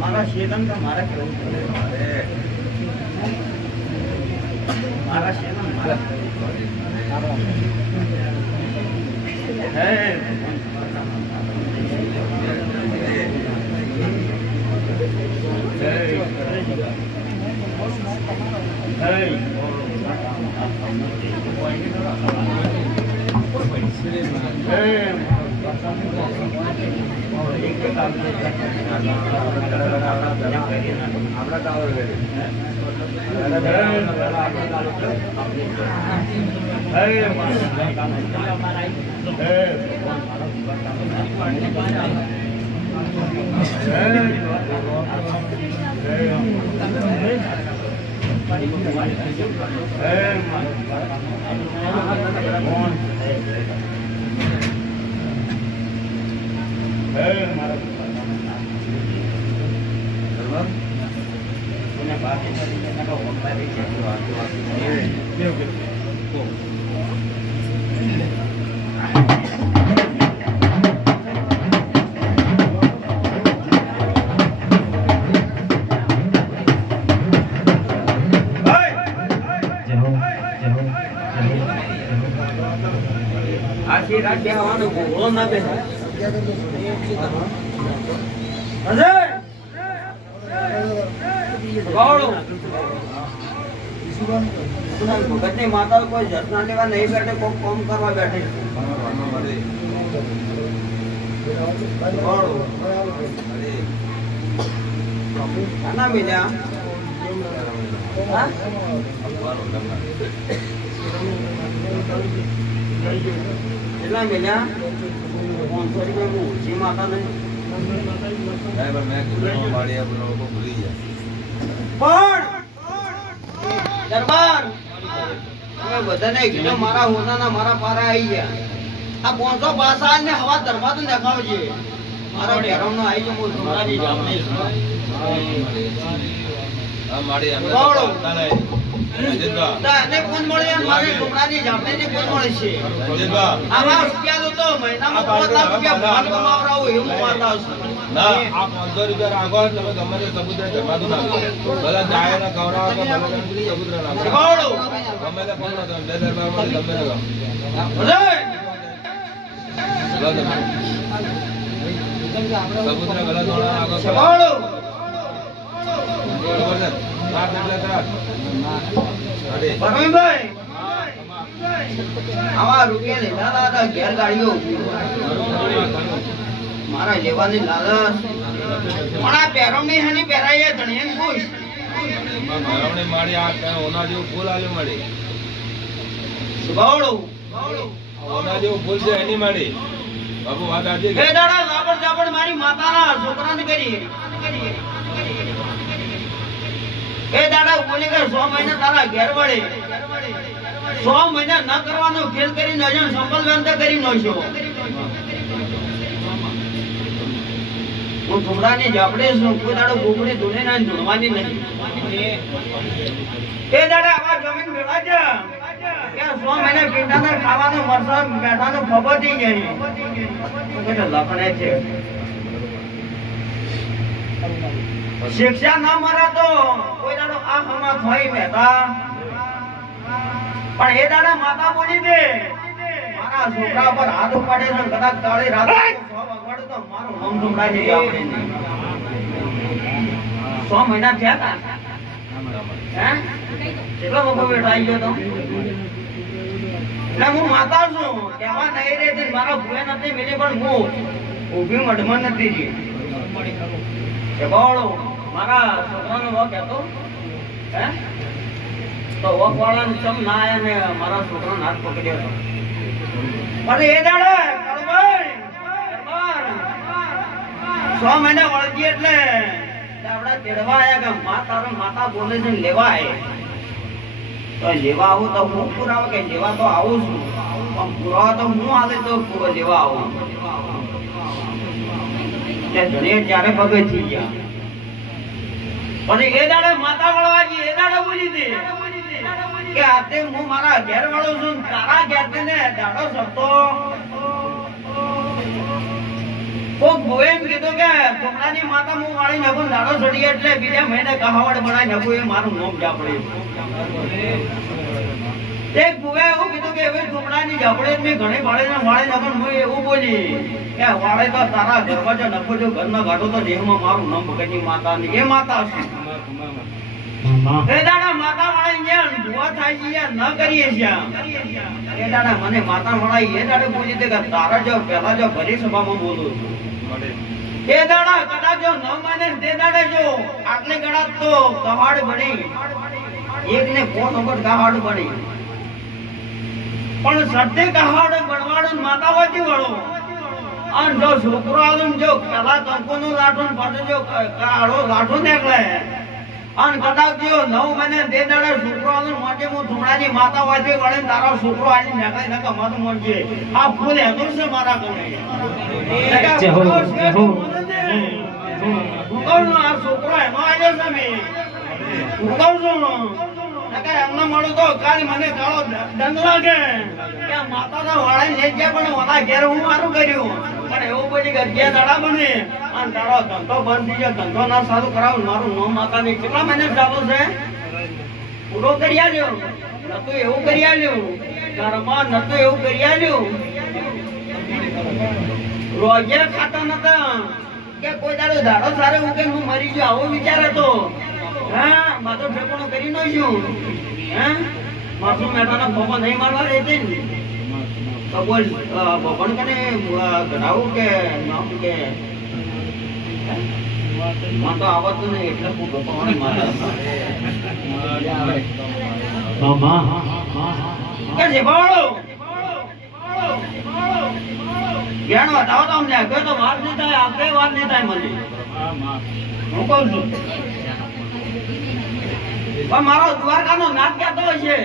મારા શેતન તો મારે કેવું પડે મારા શેતન મારે હે માતા કોઈ જતના લેવા નહીં બેઠે કોઈ કોમ કરવા બેઠે ના મિલ્યા કેટલા મિલ્યા 500 રૂપિયા ઓછી માતા નહીં પણ દરબાર બધાને કીધું મારા હોનાના મારા પારા આવી ગયા આ 500 પાસા ને હવા દરબાર તો દેખાવજે મારા ઘેરનો આવી ગયો હું તમારી જામને આ મારી અમે તાને કોણ મળે મારે ટુકડાની જામને ને કોણ મળે છે આવા રૂપિયા તો મહિનામાં 5 લાખ રૂપિયા ભાગ કમાવરાવો એવું માતા છું ના આ 500 રૂપિયા રાખો તમે ગમે તે સબૂત જમાતું ના ભલા જાય ના ખવડાવો કે ભલા સબૂત ના રાખો શીખવાડો ગમે તે પણ તમે બે દરબારમાં તમે ના ભલે સબૂત ના ભલા દોડા આગળ શીખવાડો બરોબર છે સાત એટલે ત્રાસ પરવીનભાઈ આવા રૂપિયા લીધા હતા ઘેર ગાડીઓ મારા જેવાની લાલચ પણ આ પહેરવણી હની પહેરાય ધણીને ખુશ ભરવણી મારી આ ઓના જેવું ફૂલ આલ્યું મળી સુભાવડો ઓના જેવું ફૂલ છે એની મળી બાબુ વાત આજે એ દાડા જાબડ જાબડ મારી માતાના છોકરાને કરી એ દાડા બોલી કે 100 મહિના તારા ઘેર વળે 100 મહિના ન કરવાનો ખેલ કરીને અજણ સંપલ વેંત કરી નોશો હું છોકરાની જાપડે છું કોઈ દાડો ગોગડી ધૂણે ના ધૂણવાની નહીં એ દાડા આવા જમીન ભેળા છે કે 100 મહિના પીંડાને ખાવાનો મરસા બેઠાનો ખબર થઈ જાય એટલે લખણે છે શિક્ષા ન મરે તો કોઈ દાડો આ હમા થઈ મહેતા પણ એ દાડા માતા બોલી દે મારા છોકરા પર હાથ ઉપાડે છે કદાચ તાળી રાત વગડે તો મારું નામ સંભળાય છે આપણે 100 મહિના થયા હતા હે કેટલો મોટો બેટો આવી ગયો તો એટલે હું માતા છું કહેવા નહીં રહેતી મારા ભૂએ નથી મિલી પણ હું ઊભી મઢમાં નથી જી એ બોલો મારા છોકરાનો વોક હતો હે તો વોક વાળાને ચમ ના આયા ને મારા છોકરાનો હાથ પકડ્યો હતો પણ એ દાડે કળભાઈ દરબાર 100 મહિના વળગી એટલે આપડા તેડવા આયા કે માતા બોલે છે લેવા આય તો લેવા આવું તો હું પુરાવા કે લેવા તો આવું છું પણ પુરાવા તો હું આવે તો લેવા આવું કે ધણે ત્યારે પગે થઈ ગયા પણ એ દાડે માતા વળવાજી એ દાડે બોલી દે કે આતે હું મારા ઘેર વાળો છું તારા ઘેર ને દાડો સરતો કોક ભોએ એમ કીધું કે છોકરાની માતા હું વાળી નાખું દાડો ચડી એટલે બીજા મહિને કહાવડ બનાવી નાખું એ મારું નામ જાપડે. એક ભોએ એવું કીધું કે એવી છોકરાની જાપડે મેં ઘણી વાળી નાખું. હું એવું બોલી કે વાળે તો તારા ઘરમાં જો નખો જો ઘરના ગાઢો તો દેહમાં મારું નામ ભગતની માતાની એ માતા છે. એ દાડા માતા વાળા અહીંયા ભૂવા થાય છે યાર ન કરીએ છીએ. એ દાડા મને માતા વાળા એ દાડે બોલી દે કે તારા જો પહેલા જો ભરી સભામાં બોલું એ દાડા કદાચ જો ન માને તે દાડે જો આટલે ગળા તો કહાડ બની એક ને કોણ વખત કહાડ બની પણ સત્ય કહાડ બનવાડો માતાવાજી વાળો અને જો છોકરો આલું જો પેલા કંકુનું લાઠું પાછું જો કાળો લાઠું નીકળે અને કદાચ જો 9 મહિને તે દાડે છોકરો આલું માટે હું ધુમડાની માતાવાજી વળે તારો છોકરો આલી નીકળે ન કે મારું મન છે આ ફૂલ હેતું છે મારા ગમે આ છોકરો એનો આવ્યો છે મેં હું કહું છું એમને મળું તો કાલ મને કાળો દંડ લાગે કે માતાના વાળા લઈ ગયા પણ ઓલા ઘેર હું મારું કર્યું પણ એવું પછી કે જે દાડા બને અને તારો ધંધો બંધ થઈ ગયો ધંધો ના સારું કરાવું મારું નામ માતાની કેટલા મહિને ચાલુ છે પૂરો કરી આલ્યો નતું એવું કરી આલ્યું ઘરમાં નતું એવું કરી આલ્યું રોજે ખાતા નતા કે કોઈ દાડો દાડો સારો ઉકે હું મરી ગયો આવો વિચાર હતો. હા માતો ઠેકોણો કરી નો છું હા માસુમ મેટાના પપ્પા નહીં મારવા રહેતે ને તો બોલ ભગવાન કને ગણાવું કે નામ કે માં તો આવતું નહીં એટલે હું ભગવાન મારા કે છે બાળો જ્ઞાન બતાવો તો અમને આગળ તો વાત નહીં થાય આપણે વાત નહીં થાય મને હું કહું છું પણ મારો દ્વારકાનો નાથ કહેતો હોય છે